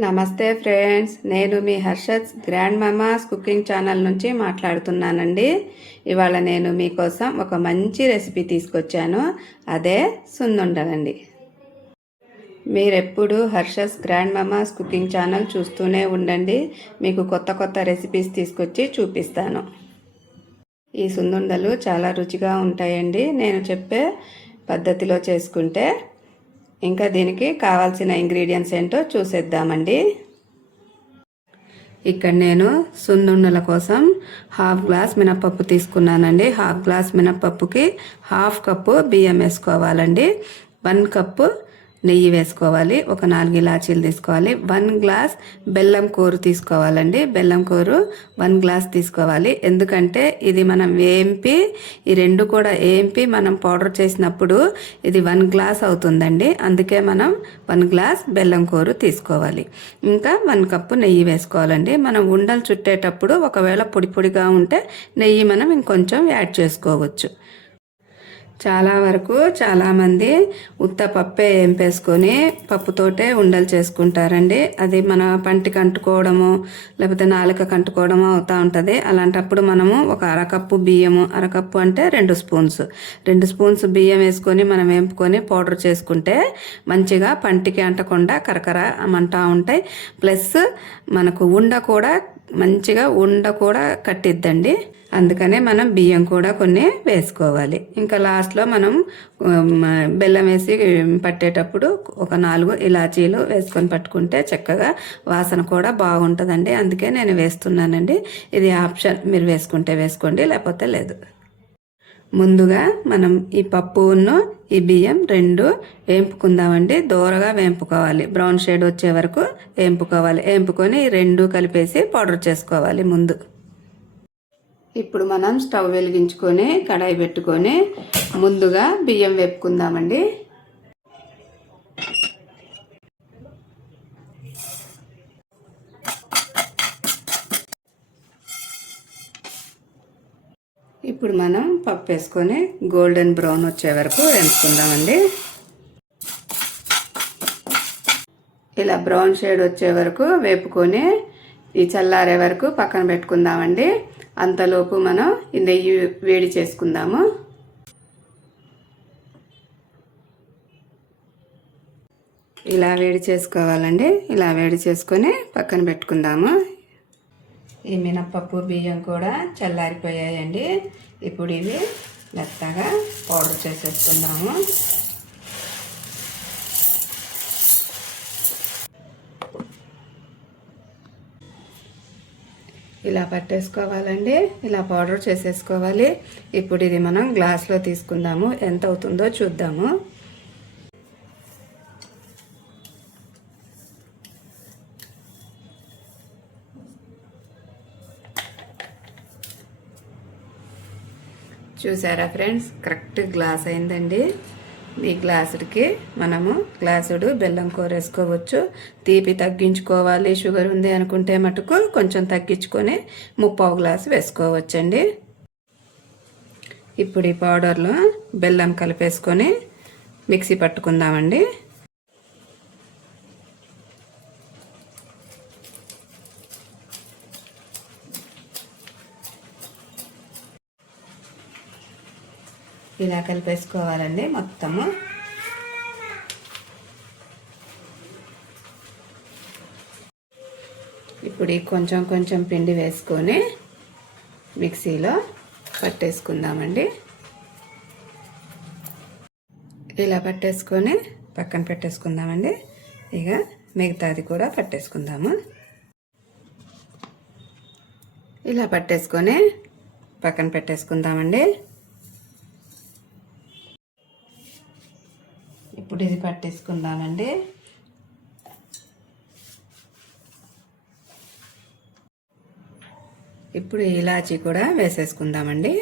నమస్తే ఫ్రెండ్స్, నేను మీ Harshat grand mama's cooking channel నుంచి మాట్లాడుతున్నానండి. ఇవాళ నేను మీకోసం ఒక మంచి రెసిపీ తీసుకొచ్చాను. అదే సున్నుండలండి. మీరెప్పుడు Harshad grand mama's cooking channel చూస్తూనే ఉండండి. మీకు కొత్త కొత్త రెసిపీస్ తీసుకొచ్చి చూపిస్తాను. ఈ సున్నుండలు చాలా రుచిగా ఉంటాయండి. నేను చెప్పే పద్ధతిలో చేసుకుంటే ఇంకా దీనికి కావాల్సిన ఇంగ్రీడియంట్స్ ఏంటో చూసేద్దామండి. ఇక్కడ నేను సున్నుండల కోసం హాఫ్ గ్లాస్ మినపప్పు తీసుకున్నానండి. హాఫ్ గ్లాస్ మినపప్పుకి హాఫ్ కప్పు బియ్యం వేసుకోవాలండి. 1 కప్పు నెయ్యి వేసుకోవాలి. ఒక 4 ఇలాచీలు తీసుకోవాలి. 1 గ్లాస్ బెల్లం కూర తీసుకోవాలండి. బెల్లం కూర 1 గ్లాస్ తీసుకోవాలి. ఎందుకంటే ఇది మనం వేంపి ఈ రెండు కూడా వేంపి మనం పౌడర్ చేసినప్పుడు ఇది 1 గ్లాస్ అవుతుందండి. అందుకే మనం 1 గ్లాస్ బెల్లం కూర తీసుకోవాలి. ఇంకా 1 కప్పు నెయ్యి వేసుకోవాలండి. మనం ఉండలు చుట్టేటప్పుడు ఒకవేళ పొడి పొడిగా ఉంటే నెయ్యి మనం ఇంకొంచెం యాడ్ చేసుకోవచ్చు. చాలా వరకు చాలామంది ఉత్త పప్పే వేంపేసుకొని పప్పుతోటే ఉండలు చేసుకుంటారండి. అది మన పంటికి అంటుకోవడము లేకపోతే నాలుకకు అంటుకోవడము అవుతూ ఉంటుంది. అలాంటప్పుడు మనము ఒక అరకప్పు బియ్యము, అరకప్పు అంటే 2 స్పూన్స్ బియ్యం వేసుకొని మనం వేంపుకొని పౌడర్ చేసుకుంటే మంచిగా పంటికి అంటకుండా కరకర మంటా ఉంటాయి. ప్లస్ మనకు మంచిగా ఉండ కూడా కట్టిద్దండి. అందుకనే మనం బియ్యం కూడా కొన్ని వేసుకోవాలి. ఇంకా లాస్ట్లో మనం బెల్లం వేసి పట్టేటప్పుడు ఒక 4 ఇలాచీలు వేసుకొని పట్టుకుంటే చక్కగా వాసన కూడా బాగుంటుందండి. అందుకే నేను వేస్తున్నానండి. ఇది ఆప్షన్, మీరు వేసుకుంటే వేసుకోండి, లేకపోతే లేదు. ముందుగా మనం ఈ పప్పును ఈ బియ్యం 2 వేంపుకుందామండి. దూరగా వేంపుకోవాలి. బ్రౌన్ షేడ్ వచ్చే వరకు వేంపుకోవాలి. వేంపుకొని 2 కలిపేసి పౌడర్ చేసుకోవాలి ముందు. ఇప్పుడు మనం స్టవ్ వెలిగించుకొని కడాయి పెట్టుకొని ముందుగా బియ్యం వేపుకుందామండి. ఇప్పుడు మనం పప్పు వేసుకొని గోల్డెన్ బ్రౌన్ వచ్చే వరకు వేపుకుందామండి. ఇలా బ్రౌన్ షేడ్ వచ్చే వరకు వేపుకొని ఈ చల్లారే వరకు పక్కన పెట్టుకుందామండి. అంతలోపు మనం ఈ నెయ్యి వేడి చేసుకుందాము. ఇలా వేడి చేసుకోవాలండి. ఇలా వేడి చేసుకొని పక్కన పెట్టుకుందాము. ఈ మినపప్పు బియ్యం కూడా చల్లారిపోయాయండి. ఇప్పుడు ఇవి మెత్తగా పౌడర్ చేసేసుకుందాము. ఇలా పట్టేసుకోవాలండి. ఇలా పౌడర్ చేసేసుకోవాలి. ఇప్పుడు ఇది మనం గ్లాస్లో తీసుకుందాము. ఎంత అవుతుందో చూద్దాము. చూసారా ఫ్రెండ్స్, కరెక్ట్ గ్లాస్ అయిందండి. ఈ గ్లాసుడికి మనము గ్లాసుడు బెల్లం కూర వేసుకోవచ్చు. తీపి తగ్గించుకోవాలి, షుగర్ ఉంది అనుకుంటే మటుకు కొంచెం తగ్గించుకొని 3/4 గ్లాసు వేసుకోవచ్చండి. ఇప్పుడు ఈ పౌడర్లో బెల్లం కలిపేసుకొని మిక్సీ పట్టుకుందామండి. ఇలా కలిపేసుకోవాలండి మొత్తము. ఇప్పుడు కొంచెం కొంచెం పిండి వేసుకొని మిక్సీలో పట్టేసుకుందామండి. ఇలా పట్టేసుకొని పక్కన పెట్టేసుకుందామండి. ఇక మిగతాది కూడా పట్టేసుకుందాము. ఇలా పట్టేసుకొని పక్కన పెట్టేసుకుందామండి. ఇప్పుడు ఇది పట్టేసుకుందామండి. ఇప్పుడు ఇలాచీ కూడా వేసేసుకుందామండి.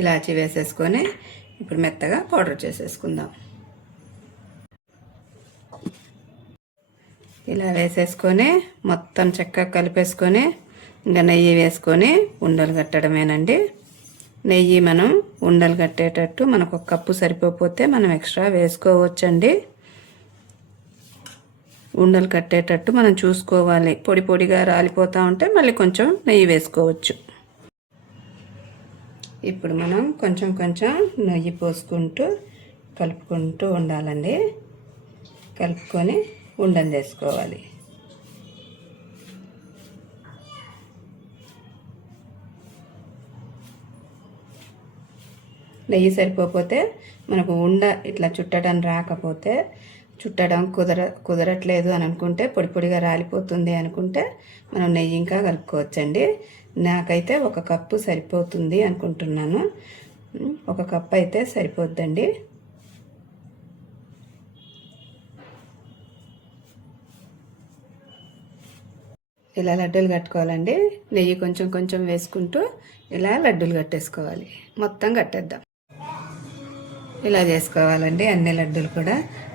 ఇలాచీ వేసేసుకొని ఇప్పుడు మెత్తగా పౌడర్ చేసేసుకుందాం. ఇలా వేసేసుకొని మొత్తం చక్కగా కలిపేసుకొని ఇంకా నెయ్యి వేసుకొని ఉండలు కట్టడమేనండి. నెయ్యి మనం ఉండలు కట్టేటట్టు మనకు 1 కప్పు సరిపోతే మనం ఎక్స్ట్రా వేసుకోవచ్చండి. ఉండలు కట్టేటట్టు మనం చూసుకోవాలి. పొడి పొడిగా రాలిపోతూ ఉంటే మళ్ళీ కొంచెం నెయ్యి వేసుకోవచ్చు. ఇప్పుడు మనం కొంచెం కొంచెం నెయ్యి పోసుకుంటూ కలుపుకుంటూ ఉండాలండి. కలుపుకొని ఉండలు చేసుకోవాలి. నెయ్యి సరిపోతే మనకు ఉండ ఇట్లా చుట్టడం రాకపోతే, చుట్టడం కుదరట్లేదు అని అనుకుంటే, పొడి పొడిగా రాలిపోతుంది అనుకుంటే మనం నెయ్యి ఇంకా కలుపుకోవచ్చండి. నాకైతే 1 కప్పు సరిపోతుంది అనుకుంటున్నాను. 1 కప్పు అయితే సరిపోద్దండి. ఇలా లడ్డూలు కట్టుకోవాలండి. నెయ్యి కొంచెం కొంచెం వేసుకుంటూ ఇలా లడ్డూలు కట్టేసుకోవాలి. మొత్తం కట్టేద్దాం. ఇలా చేసుకోవాలండి అన్ని లడ్డూలు కూడా.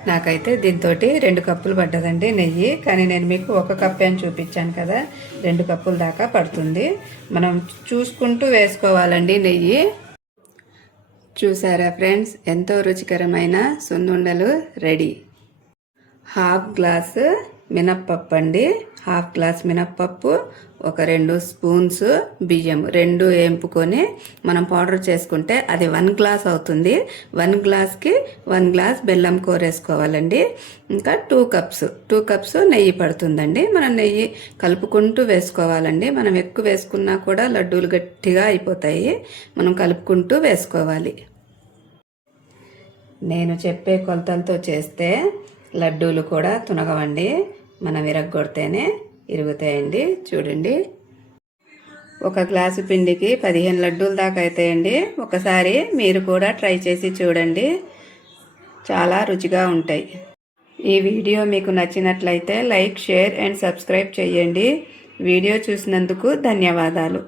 నాకైతే దీంతో 2 కప్పులు పడ్డదండి నెయ్యి. కానీ నేను మీకు 1 కప్పే అని చూపించాను కదా, 2 కప్పుల దాకా పడుతుంది. మనం చూసుకుంటూ వేసుకోవాలండి నెయ్యి. చూసారా ఫ్రెండ్స్, ఎంతో రుచికరమైన సున్నుండలు రెడీ. 1/2 గ్లాసు మినప్పప్పు అండి. 1/2 గ్లాస్ మినప్పప్పు, ఒక 2 స్పూన్స్ బియ్యం, 2 వేంపుకొని మనం పౌడర్ చేసుకుంటే అది 1 గ్లాస్ అవుతుంది. 1 గ్లాస్కి 1 గ్లాస్ బెల్లం కోరేసుకోవాలండి. ఇంకా 2 కప్స్ నెయ్యి పడుతుందండి. మనం నెయ్యి కలుపుకుంటూ వేసుకోవాలండి. మనం ఎక్కువ వేసుకున్నా కూడా లడ్డూలు గట్టిగా అయిపోతాయి. మనం కలుపుకుంటూ వేసుకోవాలి. నేను చెప్పే కొలతలతో చేస్తే లడ్డూలు కూడా తునగవండి. మనం విరగ్గొడితేనే ఇరుగుతాయండి. చూడండి, 1 గ్లాసు పిండికి 15 లడ్డూలు దాకా అవుతాయండి. ఒకసారి మీరు కూడా ట్రై చేసి చూడండి, చాలా రుచిగా ఉంటాయి. ఈ వీడియో మీకు నచ్చినట్లయితే లైక్, షేర్ అండ్ సబ్స్క్రైబ్ చేయండి. వీడియో చూసినందుకు ధన్యవాదాలు.